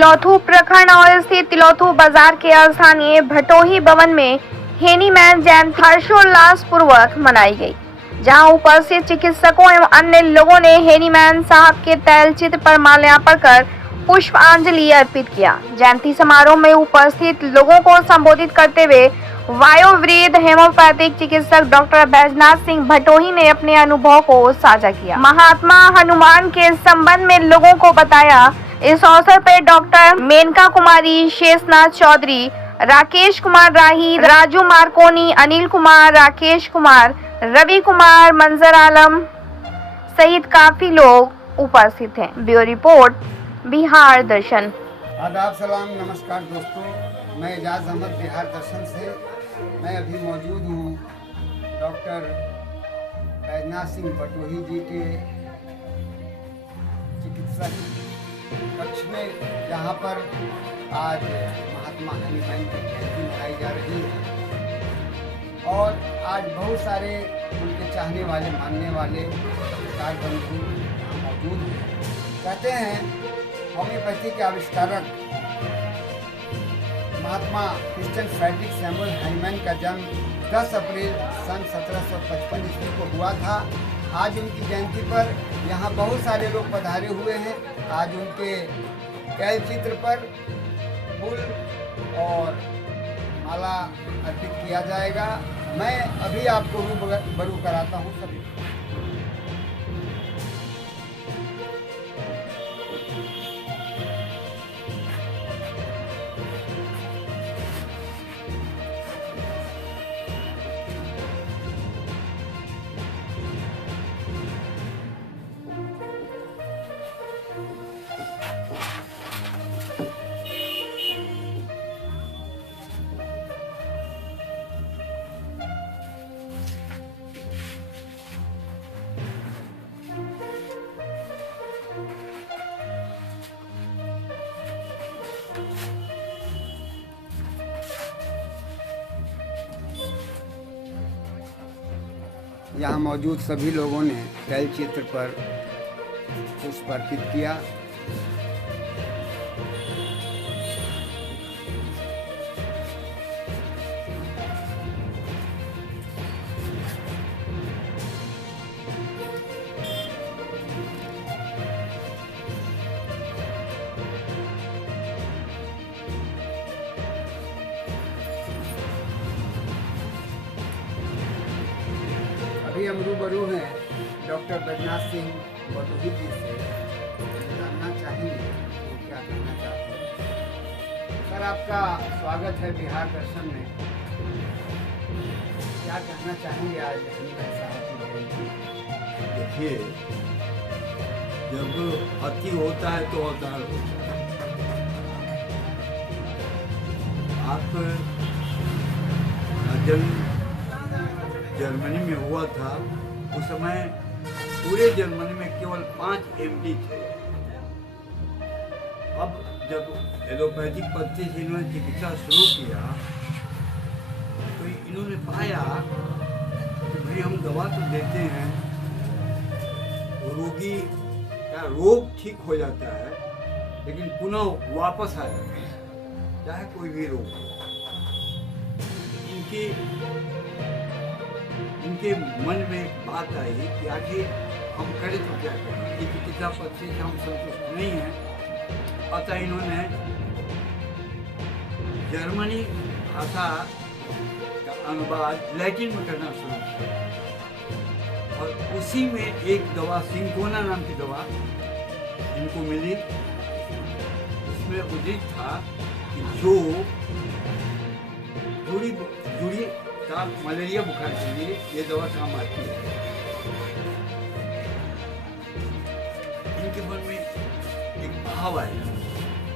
तिलौथू प्रखंड और स्थित तिलौथू बाजार के स्थानीय भटोही भवन में हेनीमैन जयंती हर्षोल्लास पूर्वक मनाई गई, जहां उपस्थित चिकित्सकों एवं अन्य लोगों ने हेनीमैन साहब के तैलचित्र पर माल्यार्पण कर पुष्पांजलि अर्पित किया। जयंती समारोह में उपस्थित लोगों को संबोधित करते हुए वायोवृद्ध हेमोपैथिक चिकित्सक डॉक्टर बैजनाथ सिंह भटोही ने अपने अनुभव को साझा किया। महात्मा हनुमान के संबंध में लोगों को बताया। इस अवसर पर डॉक्टर मेनका कुमारी, शेषनाथ चौधरी, राकेश कुमार राही, राजू मार्कोनी, अनिल कुमार, राकेश कुमार, रवि कुमार, मंजर आलम सहित काफी लोग उपस्थित हैं। ब्यूरो रिपोर्ट, बिहार दर्शन। आदाब, सलाम, नमस्कार दोस्तों, मैं एजाज अहमद, बिहार दर्शन से। मैं अभी मौजूद हूँ डॉक्टर बैजनाथ सिंह भटोही जी के चिकित्सक कक्ष में, जहाँ पर आज महात्मा हनीमैन की जयंती मनाई जा रही है और आज बहुत सारे उनके चाहने वाले, मानने वाले पत्रकार बंधु मौजूद हैं। कहते हैं होम्योपैथी के आविष्कारक महात्मा क्रिश्चियन फ्रेडरिक सैमुअल हनीमैन का जन्म 10 अप्रैल सन 1755 ईस्वी को हुआ था। आज उनकी जयंती पर यहाँ बहुत सारे लोग पधारे हुए हैं। आज उनके तैलचित्र पर फूल और माला अर्पित किया जाएगा। मैं अभी आपको रूबरू कराता हूँ सभी। यहाँ मौजूद सभी लोगों ने तैलचित्र पर पुष्प अर्पित किया। अभी हम रूबरू हैं डॉक्टर बैजनाथ सिंह भटोही जी से। जानना चाहेंगे वो क्या कहना चाहते हैं। सर, आपका स्वागत है बिहार दर्शन में। क्या कहना चाहेंगे आज हनीमैन साहब की जयंती? देखिए, जब अति होता है तो अवतार होता है। आप जन्म जर्मनी में हुआ था, उस समय पूरे जर्मनी में केवल 5 MD थे। अब जब एलोपैथिक पद्धति से इन्होंने चिकित्सा शुरू किया तो इन्होंने पाया कि भाई हम दवा तो देते हैं, रोगी का रोग ठीक हो जाता है, लेकिन पुनः वापस आ जाता है, चाहे कोई भी रोग हो। इनके मन में एक बात आई कि आखिर हम करें तो क्या करें, ये चिकित्सा पद्धति से हम संतुष्ट नहीं हैं। अतः इन्होंने जर्मनी भाषा का अनुवाद लैटिन में करना शुरू किया और उसी में एक दवा, सिंकोना नाम की दवा इनको मिली। इसमें उल्लेख था कि जो जुड़ी का मलेरिया बुखार के लिए ये दवा काम आती है। इनके मन में एक भाव आया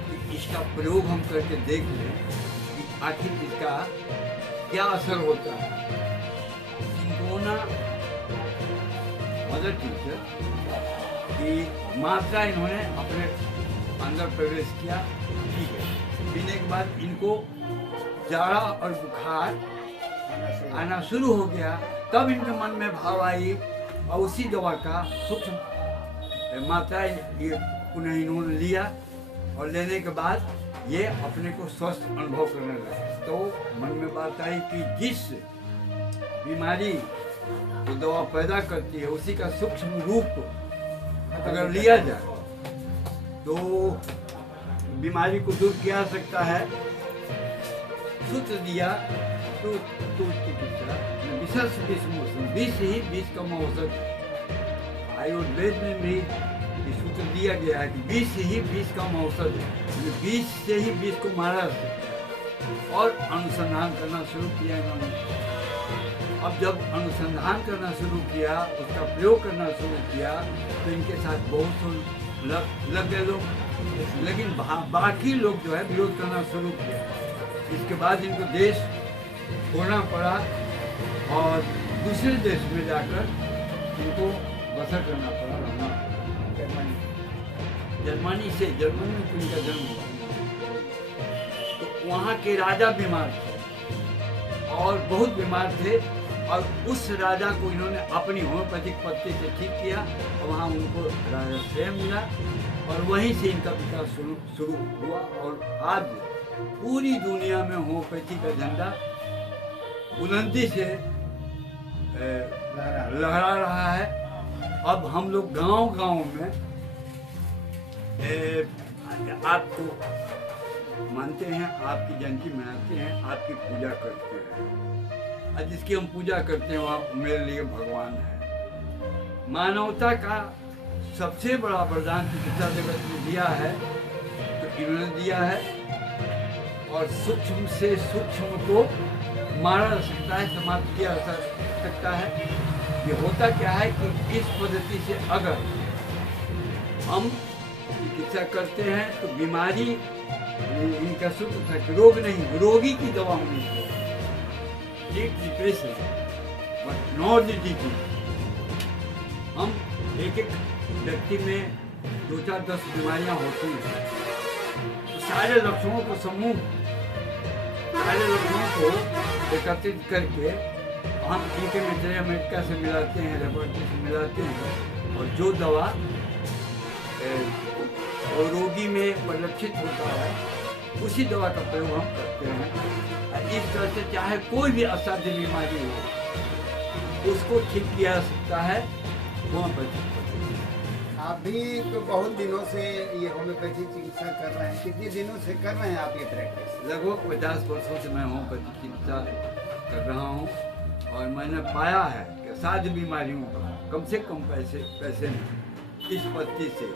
कि इसका प्रयोग हम करके देख लें कि आखिर इसका क्या असर होता है। सिंकोना मदर टीचर की मात्रा इन्होंने अपने अंदर प्रवेश किया। ठीक है, पीने के बाद इनको जाड़ा और बुखार आना शुरू हो गया। तब इनके मन में भाव आई और उसी दवा का सूक्ष्म मात्रा ये पुनः इन्होंने लिया और लेने के बाद ये अपने को स्वस्थ अनुभव करने लगे। तो मन में बात आई कि जिस बीमारी जो दवा पैदा करती है उसी का सूक्ष्म रूप अगर लिया जाए तो बीमारी को दूर किया जा सकता है। सूत्र दिया तो चिकित्सा विशेष विष ही विष का औषध। आयुर्वेद में भी ये सूत्र दिया गया है कि विष ही विष का औषध है, विष से ही विष को मारा जा सकता है। और अनुसंधान करना शुरू किया इन्होंने। अब जब अनुसंधान करना शुरू किया, उसका प्रयोग करना शुरू किया, तो इनके साथ बहुत लग गए लोग, लेकिन बाकी लोग जो है विरोध करना शुरू किया। इसके बाद इनको देश छोड़ना पड़ा और दूसरे देश में जाकर इनको बसर करना पड़ा, रहना पड़ा। जर्मनी में इनका जन्म हुआ। तो वहाँ के राजा बीमार थे और बहुत बीमार थे, और उस राजा को इन्होंने अपनी होम्योपैथिक पत्ती से ठीक किया और वहाँ उनको राजा श्रेय मिला और वहीं से इनका विकास शुरू हुआ। और आज पूरी दुनिया में होम्योपैथी का झंडा बुलंदी से लहरा रहा है। अब हम लोग गांव-गांव में आपको मानते हैं, आपकी जयंती मनाते हैं, आपकी पूजा करते हैं। और जिसकी हम पूजा करते हैं वहाँ मेरे लिए भगवान है। मानवता का सबसे बड़ा वरदान चिकित्सा जगत में दिया है तो इन्होंने दिया है। और सूक्ष्म से सूक्ष्म को मारा जा सकता है, समाप्त किया जा सकता है। ये होता क्या है कि इस पद्धति से अगर हम चिकित्सा करते हैं तो बीमारी, इनका सूत्र था कि रोग नहीं, रोगी की दवा होनी चाहिए। Depression but not the disease. हम एक व्यक्ति में 2-4-10 बीमारियां होती हैं, तो सारे लक्षणों को एकत्रित करके हम इनके मेडिका से मिलाते हैं, लेबोरेटरी से मिलाते हैं, और जो दवा रोगी में परिलक्षित होता है उसी दवा का प्रयोग हम करते हैं। इस तरह से चाहे कोई भी असाध्य बीमारी हो उसको ठीक किया जा सकता है होम्योपैथी। आप भी तो बहुत दिनों से ये होम्योपैथी चिकित्सा कर रहे हैं, कितने दिनों से कर रहे हैं आप ये प्रैक्टिस? लगभग 50 वर्षों से मैं होम्योपैथी चिकित्सा कर रहा हूँ और मैंने पाया है कि असाध्य बीमारियों का कम से कम पैसे में इस पत्ती से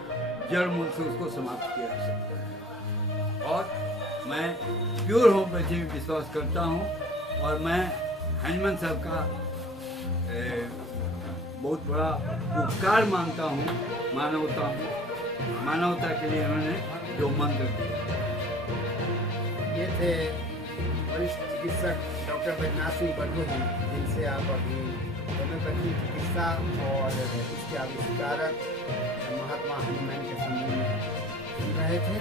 जड़ मूल से उसको समाप्त किया जा सकता है। और मैं प्योर होम्योपैथी में विश्वास करता हूँ और मैं हनुमान साहब का बहुत बड़ा उपकार मानता हूँ मानवता के लिए उन्होंने जो मंत्र दिया। ये थे वरिष्ठ चिकित्सक डॉक्टर बैजनाथ सिंह बड़ोही, जिनसे आप अभी होम्योपैथी चिकित्सा और इसके आविष्कारक महात्मा हनुमान के संबंध में सुन रहे थे।